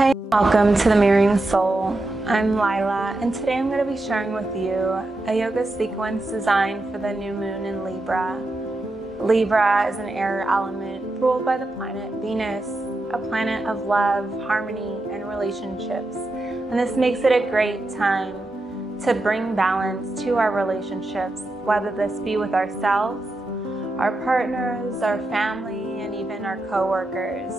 Hi, welcome to the Mirroring Soul. I'm Lilah, and today I'm going to be sharing with you a yoga sequence designed for the new moon in Libra. Libra is an air element ruled by the planet Venus, a planet of love, harmony, and relationships. And this makes it a great time to bring balance to our relationships, whether this be with ourselves, our partners, our family, and even our co-workers.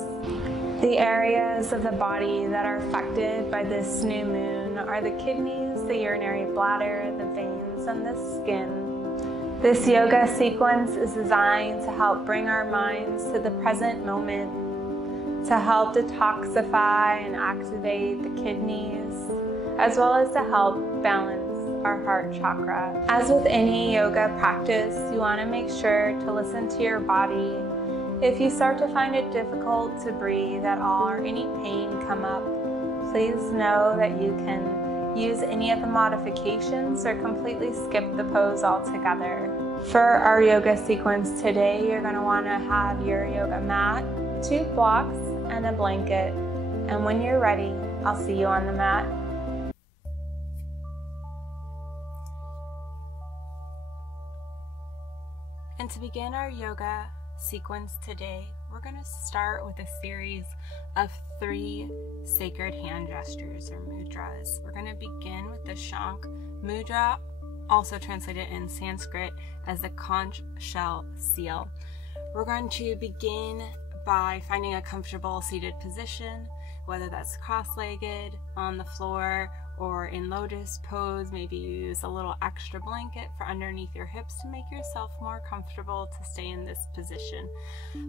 The areas of the body that are affected by this new moon are the kidneys, the urinary bladder, the veins, and the skin. This yoga sequence is designed to help bring our minds to the present moment, to help detoxify and activate the kidneys, as well as to help balance our heart chakra. As with any yoga practice, you want to make sure to listen to your body. If you start to find it difficult to breathe at all or any pain come up, please know that you can use any of the modifications or completely skip the pose altogether. For our yoga sequence today, you're going to want to have your yoga mat, 2 blocks, and a blanket. And when you're ready, I'll see you on the mat. And to begin our yoga sequence today, we're going to start with a series of 3 sacred hand gestures or mudras. We're going to begin with the Shank mudra, also translated in Sanskrit as the conch shell seal. We're going to begin by finding a comfortable seated position, whether that's cross-legged, on the floor, or in lotus pose. Maybe you use a little extra blanket for underneath your hips to make yourself more comfortable to stay in this position.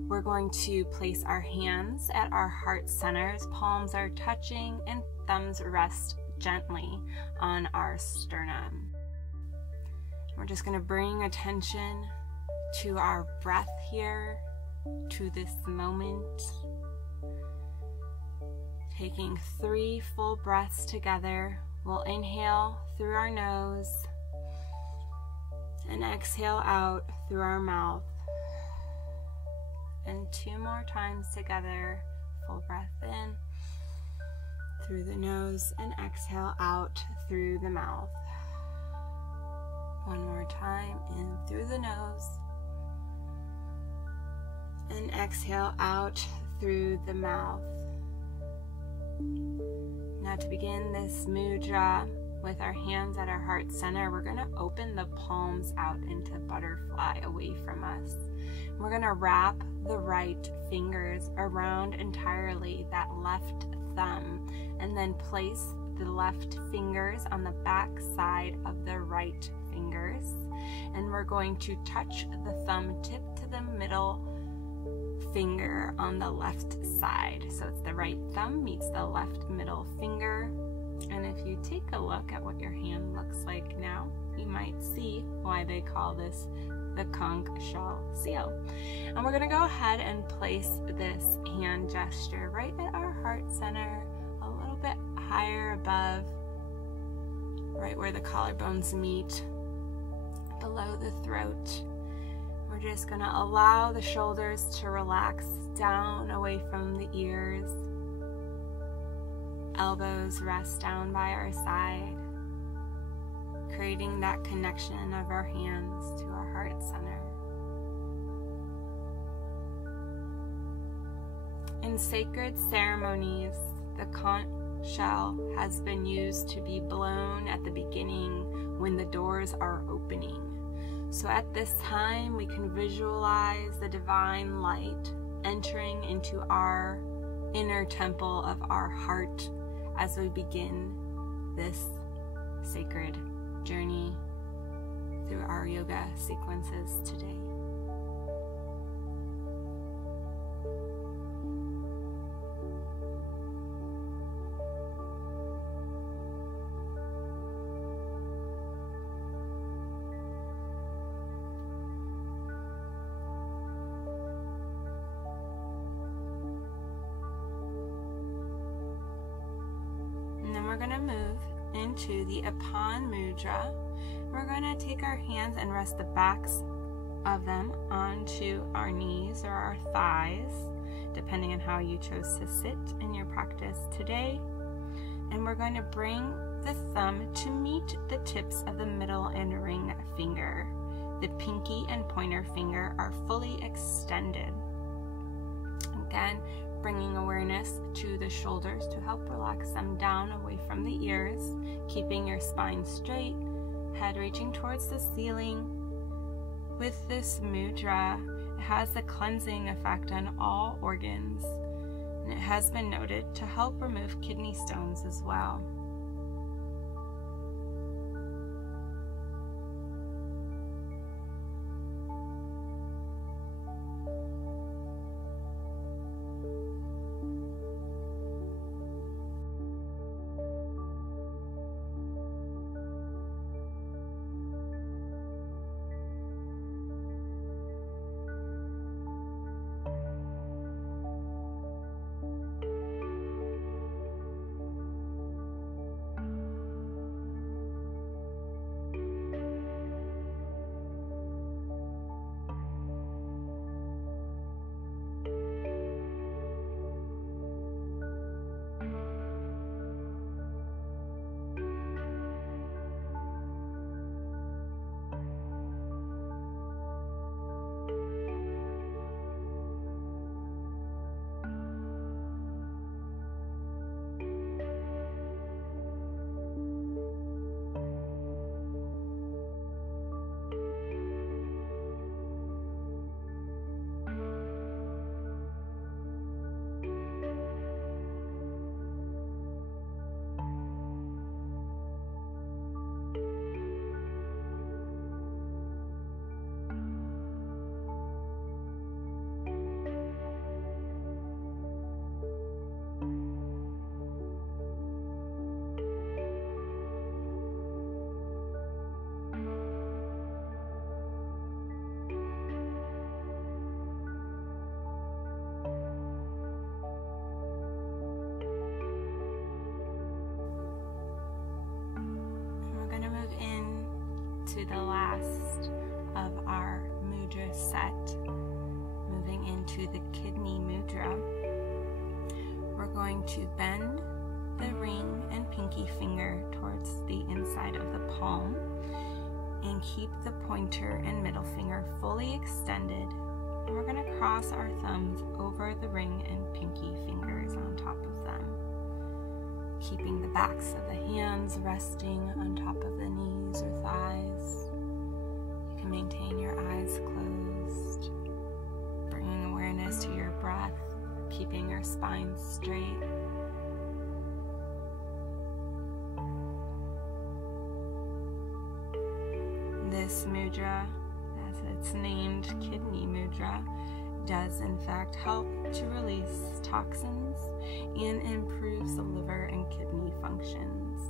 We're going to place our hands at our heart centers, palms are touching, and thumbs rest gently on our sternum. We're just going to bring attention to our breath here, to this moment. Taking 3 full breaths together, we'll inhale through our nose and exhale out through our mouth. And 2 more times together, full breath in through the nose and exhale out through the mouth. 1 more time, in through the nose and exhale out through the mouth. Now to begin this mudra with our hands at our heart center, we're going to open the palms out into butterfly away from us. We're going to wrap the right fingers around entirely that left thumb, and then place the left fingers on the back side of the right fingers. And we're going to touch the thumb tip to the middle finger on the left side. So it's the right thumb meets the left middle finger. And if you take a look at what your hand looks like now, you might see why they call this the conch shell seal. And we're going to go ahead and place this hand gesture right at our heart center, a little bit higher above, right where the collarbones meet, below the throat. We're just going to allow the shoulders to relax down away from the ears. Elbows rest down by our side, creating that connection of our hands to our heart center. In sacred ceremonies, the conch shell has been used to be blown at the beginning when the doors are opening. So at this time, we can visualize the divine light entering into our inner temple of our heart as we begin this sacred journey through our yoga sequences today. We're going to move into the Upon Mudra. We're going to take our hands and rest the backs of them onto our knees or our thighs. depending on how you chose to sit in your practice today. And we're going to bring the thumb to meet the tips of the middle and ring finger. The pinky and pointer finger are fully extended. Again, bringing awareness to the shoulders to help relax them down away from the ears, keeping your spine straight, head reaching towards the ceiling. With this mudra, it has a cleansing effect on all organs, and it has been noted to help remove kidney stones as well. To the last of our mudra set, moving into the kidney mudra. We're going to bend the ring and pinky finger towards the inside of the palm and keep the pointer and middle finger fully extended. And we're going to cross our thumbs over the ring and pinky fingers on top of them, keeping the backs of the hands resting on top of the knees or thighs. You can maintain your eyes closed, bringing awareness to your breath, keeping your spine straight. This mudra, as it's named Kidney Mudra, does in fact help to release toxins and improves the liver and kidney functions.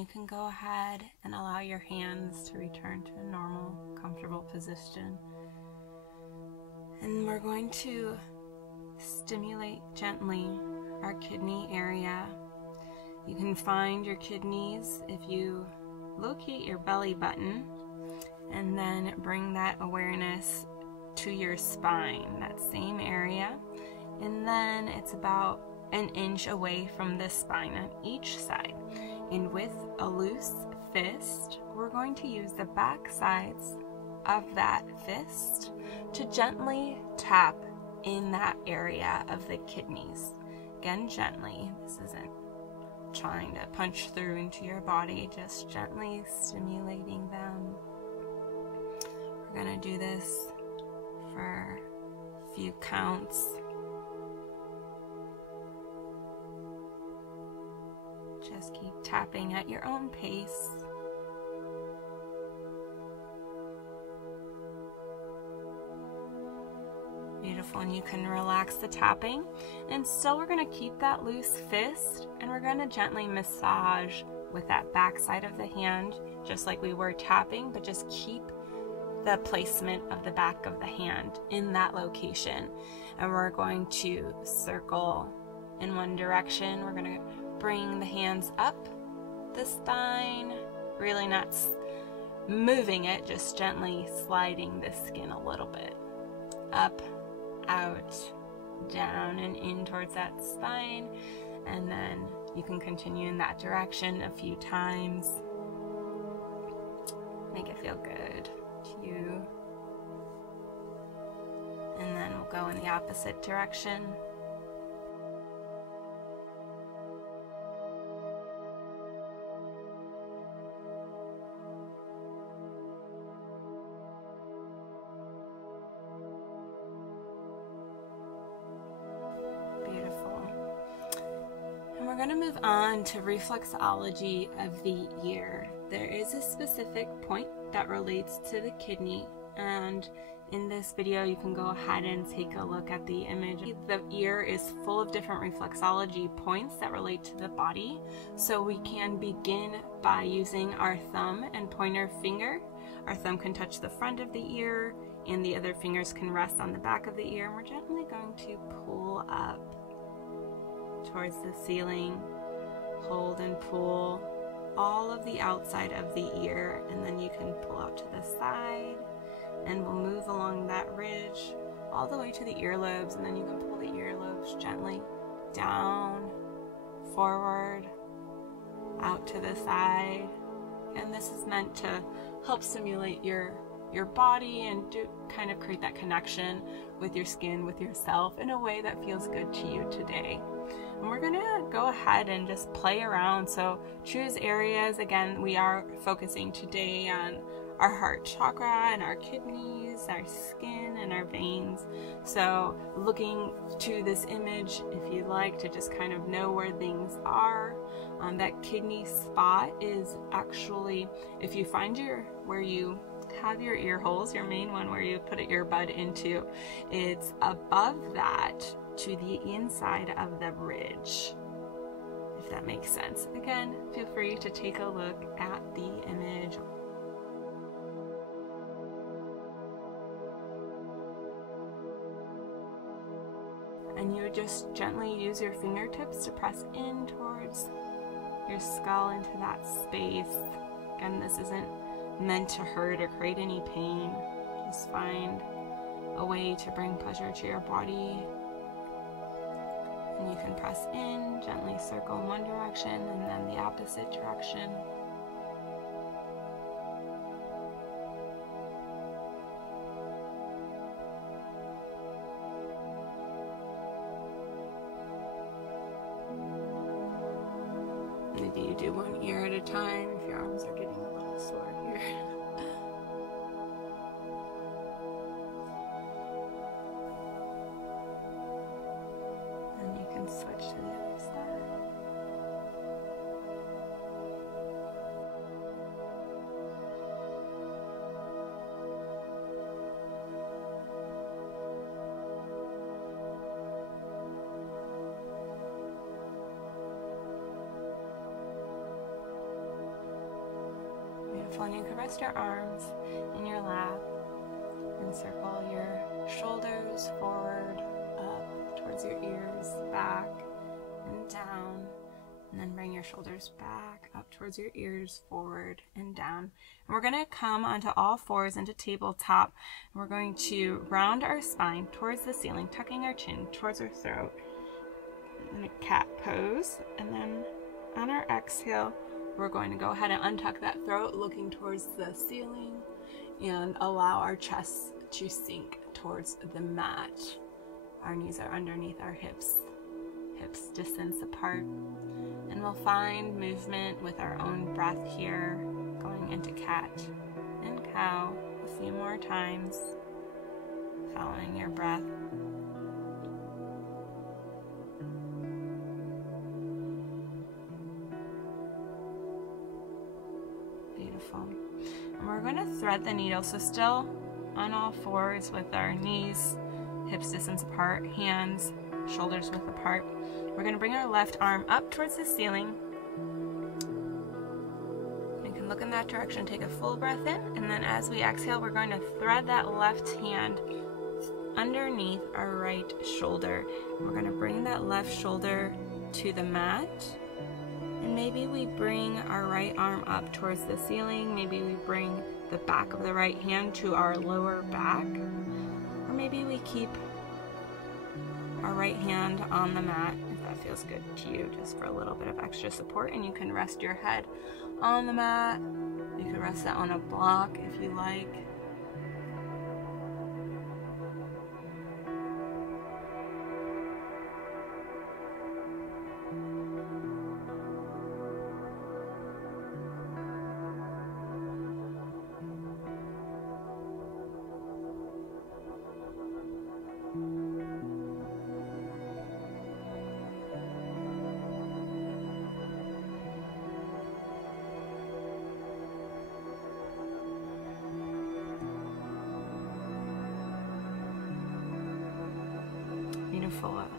you can go ahead and allow your hands to return to a normal, comfortable position. And we're going to stimulate gently our kidney area. You can find your kidneys if you locate your belly button and then bring that awareness to your spine, that same area. And then it's about an inch away from the spine on each side. And with a loose fist, we're going to use the back sides of that fist to gently tap in that area of the kidneys. Again, gently. This isn't trying to punch through into your body, just gently stimulating them. We're going to do this for a few counts. Just keep tapping at your own pace. Beautiful, and you can relax the tapping. And still we're going to keep that loose fist, and we're going to gently massage with that back side of the hand, just like we were tapping, but just keep the placement of the back of the hand in that location. And we're going to circle in one direction. We're going to bring the hands up the spine, really not moving it, just gently sliding the skin a little bit. Up, out, down, and in towards that spine. And then you can continue in that direction a few times. Make it feel good to you. And then we'll go in the opposite direction. We're going to move on to reflexology of the ear. There is a specific point that relates to the kidney, and in this video you can go ahead and take a look at the image. The ear is full of different reflexology points that relate to the body, so we can begin by using our thumb and pointer finger. Our thumb can touch the front of the ear and the other fingers can rest on the back of the ear, and we're gently going to pull up towards the ceiling, hold and pull all of the outside of the ear, and then you can pull out to the side, and we'll move along that ridge all the way to the earlobes, and then you can pull the earlobes gently down, forward, out to the side. And this is meant to help stimulate your body and kind of create that connection with your skin, with yourself, in a way that feels good to you today. And we're gonna go ahead and just play around. So choose areas. Again, we are focusing today on our heart chakra and our kidneys, our skin, and our veins. So looking to this image, if you'd like to just kind of know where things are, that kidney spot is actually, if you find where you have your ear holes, your main one where you put an earbud into, it's above that to the inside of the ridge, if that makes sense. Again, feel free to take a look at the image. And you would just gently use your fingertips to press in towards your skull into that space. Again, this isn't meant to hurt or create any pain. Just find a way to bring pleasure to your body. And you can press in, gently circle in one direction and then the opposite direction. Maybe you do one ear at a time if your arms are getting a little sore here. And you can switch to the other side. Beautiful. And you can rest your arms in your lap and circle your shoulders forward, up towards your ears, back and down. And then bring your shoulders back, up towards your ears, forward and down. And we're going to come onto all fours into tabletop. And we're going to round our spine towards the ceiling, tucking our chin towards our throat in a cat pose. And then on our exhale, we're going to go ahead and untuck that throat, looking towards the ceiling, and allow our chest to sink towards the mat. Our knees are underneath our hips distance apart. And we'll find movement with our own breath here, going into cat and cow a few more times, following your breath. Beautiful. And we're going to thread the needle, so still on all fours with our knees, hips distance apart, hands, shoulders width apart. We're going to bring our left arm up towards the ceiling. You can look in that direction, take a full breath in, and then as we exhale, we're going to thread that left hand underneath our right shoulder. We're going to bring that left shoulder to the mat, and maybe we bring our right arm up towards the ceiling. Maybe we bring the back of the right hand to our lower back, or maybe we keep our right hand on the mat, if that feels good to you, just for a little bit of extra support. And you can rest your head on the mat. You can rest that on a block if you like.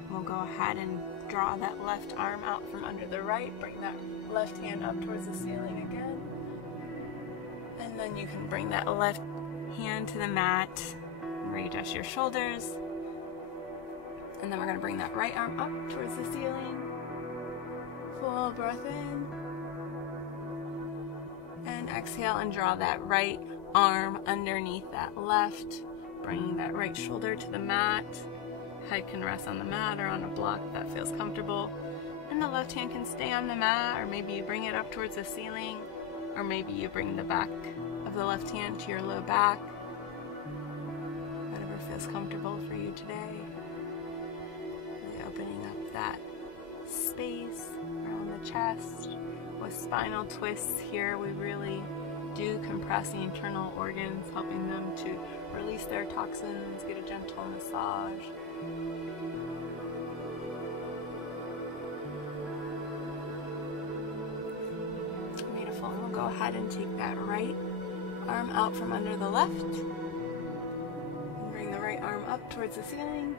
We'll go ahead and draw that left arm out from under the right. Bring that left hand up towards the ceiling again. And then you can bring that left hand to the mat, readjust your shoulders. And then we're going to bring that right arm up towards the ceiling. Full breath in. And exhale and draw that right arm underneath that left. Bringing that right shoulder to the mat. Head can rest on the mat or on a block if that feels comfortable. And the left hand can stay on the mat, or maybe you bring it up towards the ceiling, or maybe you bring the back of the left hand to your low back. Whatever feels comfortable for you today. Really opening up that space around the chest. With spinal twists here, we really do compress the internal organs, helping them to release their toxins, get a gentle massage. Beautiful. And we'll go ahead and take that right arm out from under the left. And bring the right arm up towards the ceiling.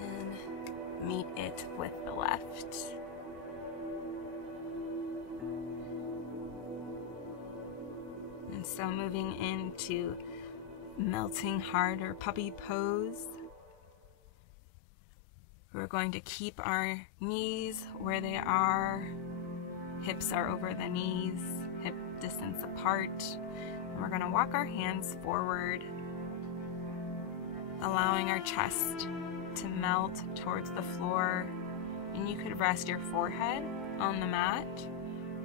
And meet it with the left. And so moving into melting heart or puppy pose. We're going to keep our knees where they are. Hips are over the knees, hip distance apart. And we're going to walk our hands forward, allowing our chest to melt towards the floor. And you could rest your forehead on the mat,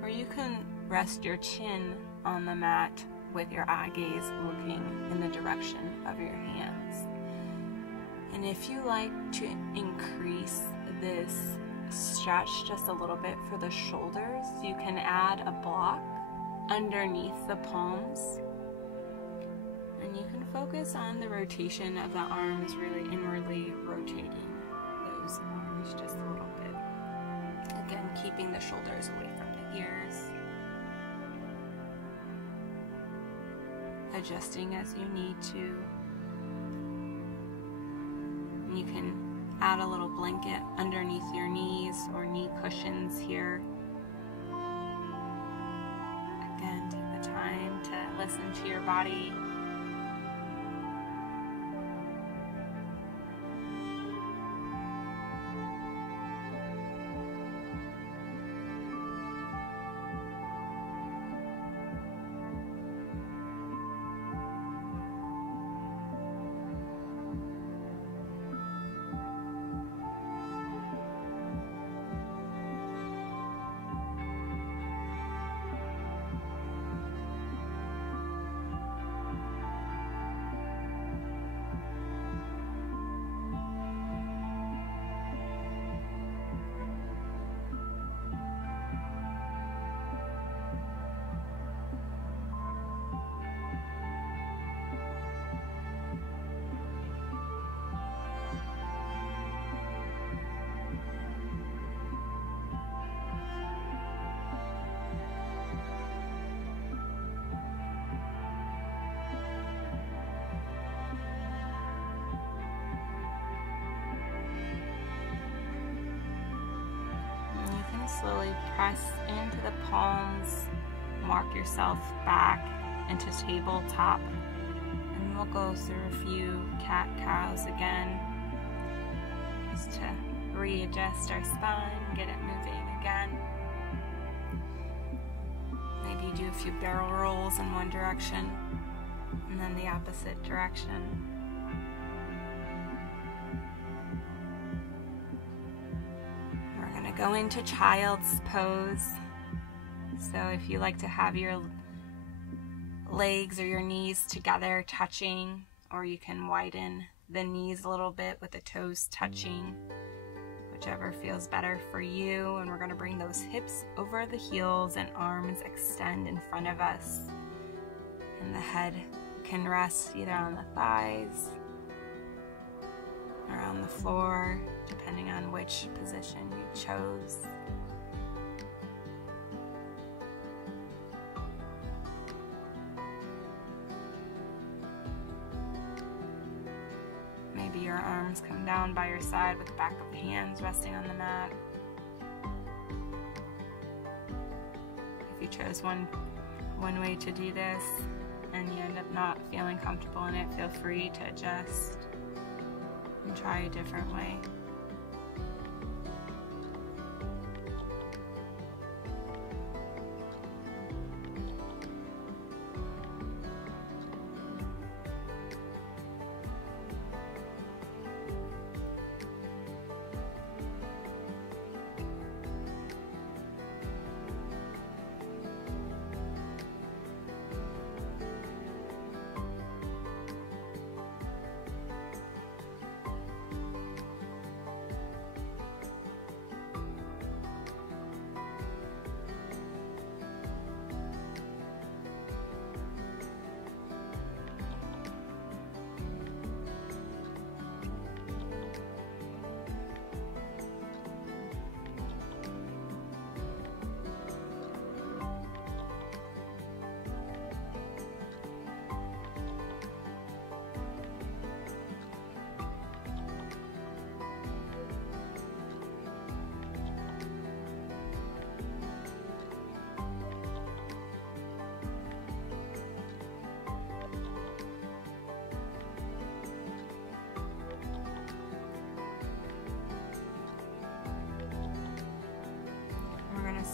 or you can rest your chin on the mat with your eye gaze looking in the direction of your hands. And if you like to increase this stretch just a little bit for the shoulders, you can add a block underneath the palms. And you can focus on the rotation of the arms, really inwardly rotating those arms just a little bit. Again, keeping the shoulders away from the ears. Adjusting as you need to. You can add a little blanket underneath your knees or knee cushions here. listen to your body. Slowly press into the palms, mark yourself back into tabletop, and we'll go through a few cat-cows again, just to readjust our spine, get it moving again. Maybe you do a few barrel rolls in one direction, and then the opposite direction. Go into child's pose. So if you like to have your legs or your knees together touching, or you can widen the knees a little bit with the toes touching, whichever feels better for you. And we're going to bring those hips over the heels and arms extend in front of us. And the head can rest either on the thighs or on the floor, depending on which position you chose. Maybe your arms come down by your side with the back of the hands resting on the mat. If you chose one way to do this and you end up not feeling comfortable in it, feel free to adjust and try a different way.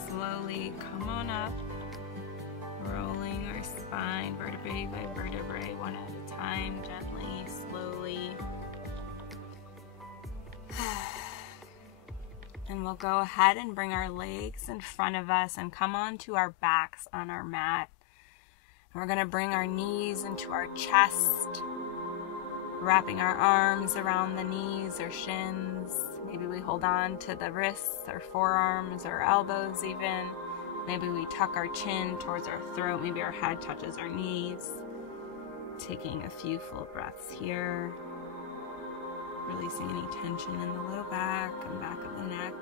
Slowly come on up, rolling our spine vertebrae by vertebrae, one at a time, gently, slowly. And we'll go ahead and bring our legs in front of us and come onto our backs on our mat. And we're going to bring our knees into our chest, wrapping our arms around the knees or shins. Maybe we hold on to the wrists or forearms or elbows even. Maybe we tuck our chin towards our throat. Maybe our head touches our knees. Taking a few full breaths here. Releasing any tension in the low back and back of the neck.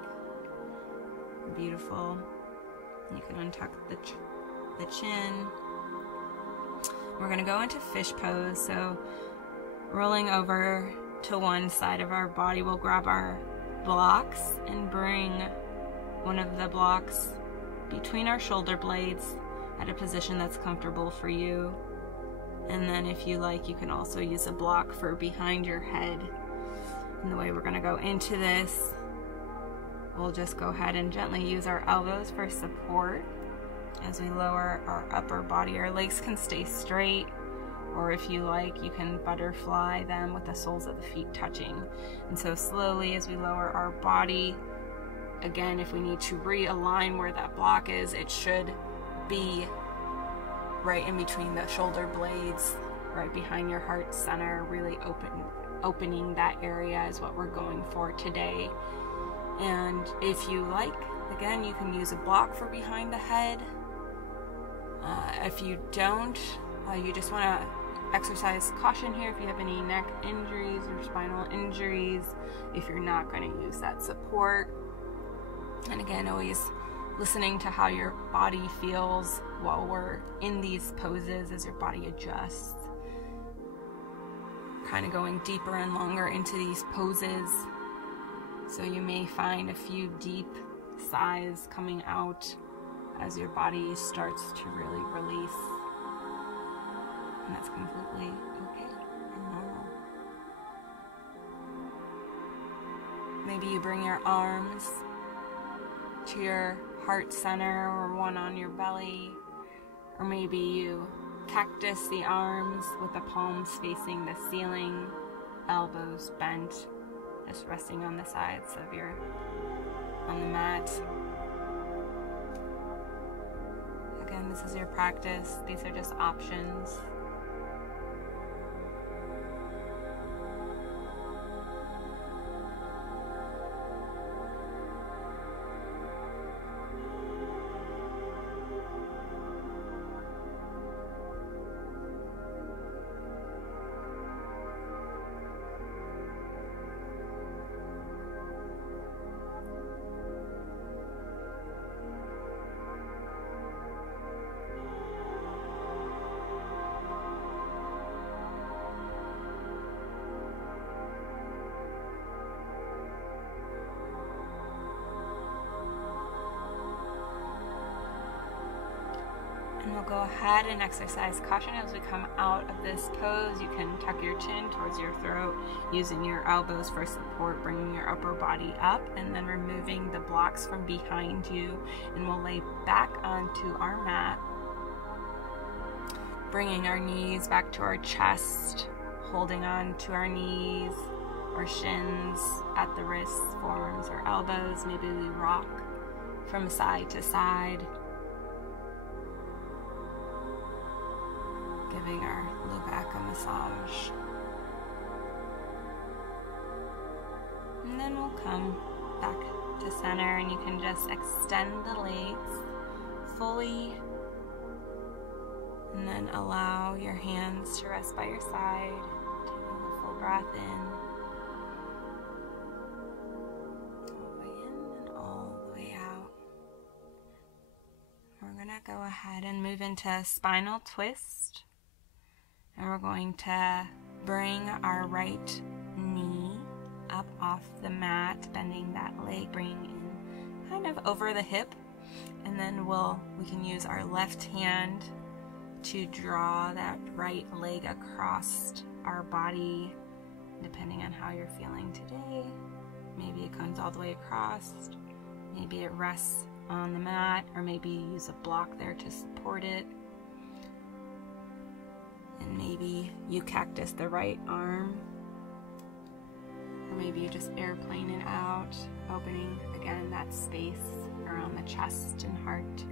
Beautiful. You can untuck the chin. We're going to go into fish pose. So rolling over to one side of our body, we'll grab our blocks and bring one of the blocks between our shoulder blades at a position that's comfortable for you. And then if you like, you can also use a block for behind your head. And the way we're going to go into this, we'll just go ahead and gently use our elbows for support as we lower our upper body. Our legs can stay straight, or if you like, you can butterfly them with the soles of the feet touching. And so slowly as we lower our body, again, if we need to realign where that block is, it should be right in between the shoulder blades, right behind your heart center. Really opening that area is what we're going for today. And if you like, again, you can use a block for behind the head. If you don't, you just want to exercise caution here if you have any neck injuries or spinal injuries, if you're not going to use that support. And again, always listening to how your body feels while we're in these poses as your body adjusts. Kind of going deeper and longer into these poses. So you may find a few deep sighs coming out as your body starts to really release. And that's completely okay and normal. Maybe you bring your arms to your heart center or one on your belly, or maybe you cactus the arms with the palms facing the ceiling, elbows bent, just resting on the sides of on the mat. Again, this is your practice. These are just options. And we'll go ahead and exercise caution as we come out of this pose. You can tuck your chin towards your throat, using your elbows for support, bringing your upper body up, and then removing the blocks from behind you. And we'll lay back onto our mat, bringing our knees back to our chest, holding on to our knees or shins at the wrists, forearms, or elbows. Maybe we rock from side to side, giving our low back a massage. And then we'll come back to center, and you can just extend the legs fully, and then allow your hands to rest by your side, taking a full breath in, all the way in and all the way out. We're gonna go ahead and move into spinal twist. And we're going to bring our right knee up off the mat, bending that leg, bringing in kind of over the hip. And then we can use our left hand to draw that right leg across our body, depending on how you're feeling today. Maybe it comes all the way across, maybe it rests on the mat, or maybe you use a block there to support it. And maybe you cactus the right arm, or maybe you just airplane it out, opening again that space around the chest and heart.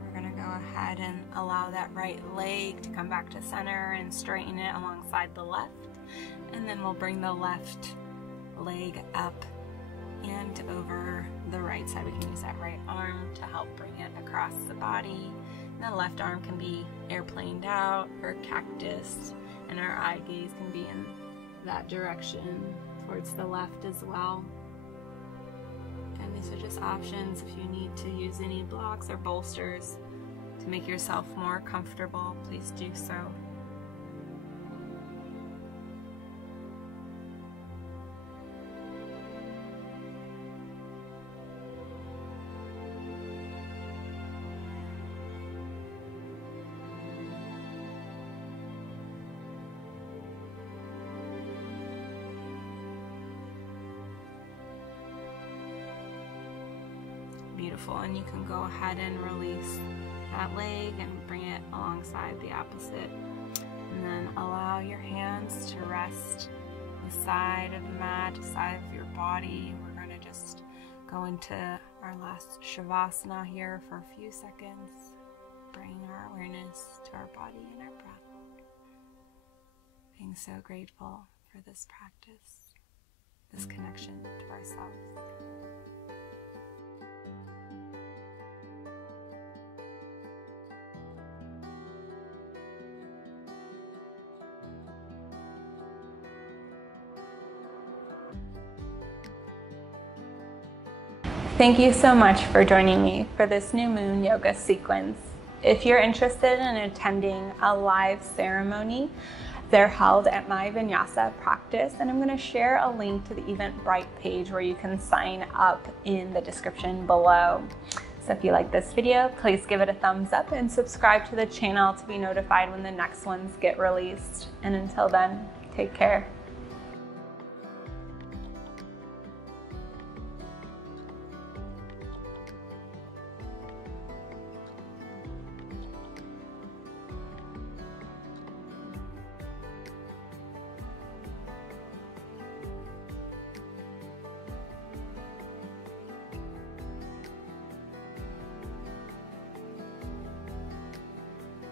We're going to go ahead and allow that right leg to come back to center and straighten it alongside the left. And then we'll bring the left leg up and over the right side. We can use that right arm to help bring it across the body. And the left arm can be airplaned out or cactus, and our eye gaze can be in that direction towards the left as well. And these are just options if you need to use any blocks or bolsters to make yourself more comfortable, please do so. Beautiful, and you can go ahead and release that leg and bring it alongside the opposite, and then allow your hands to rest the side of the mat, the side of your body. We're going to just go into our last Shavasana here for a few seconds, bringing our awareness to our body and our breath, being so grateful for this practice, this connection to ourselves. Thank you so much for joining me for this new moon yoga sequence. If you're interested in attending a live ceremony, they're held at my vinyasa practice, and I'm going to share a link to the Eventbrite page where you can sign up in the description below. So if you like this video, please give it a thumbs up and subscribe to the channel to be notified when the next ones get released. And until then, take care.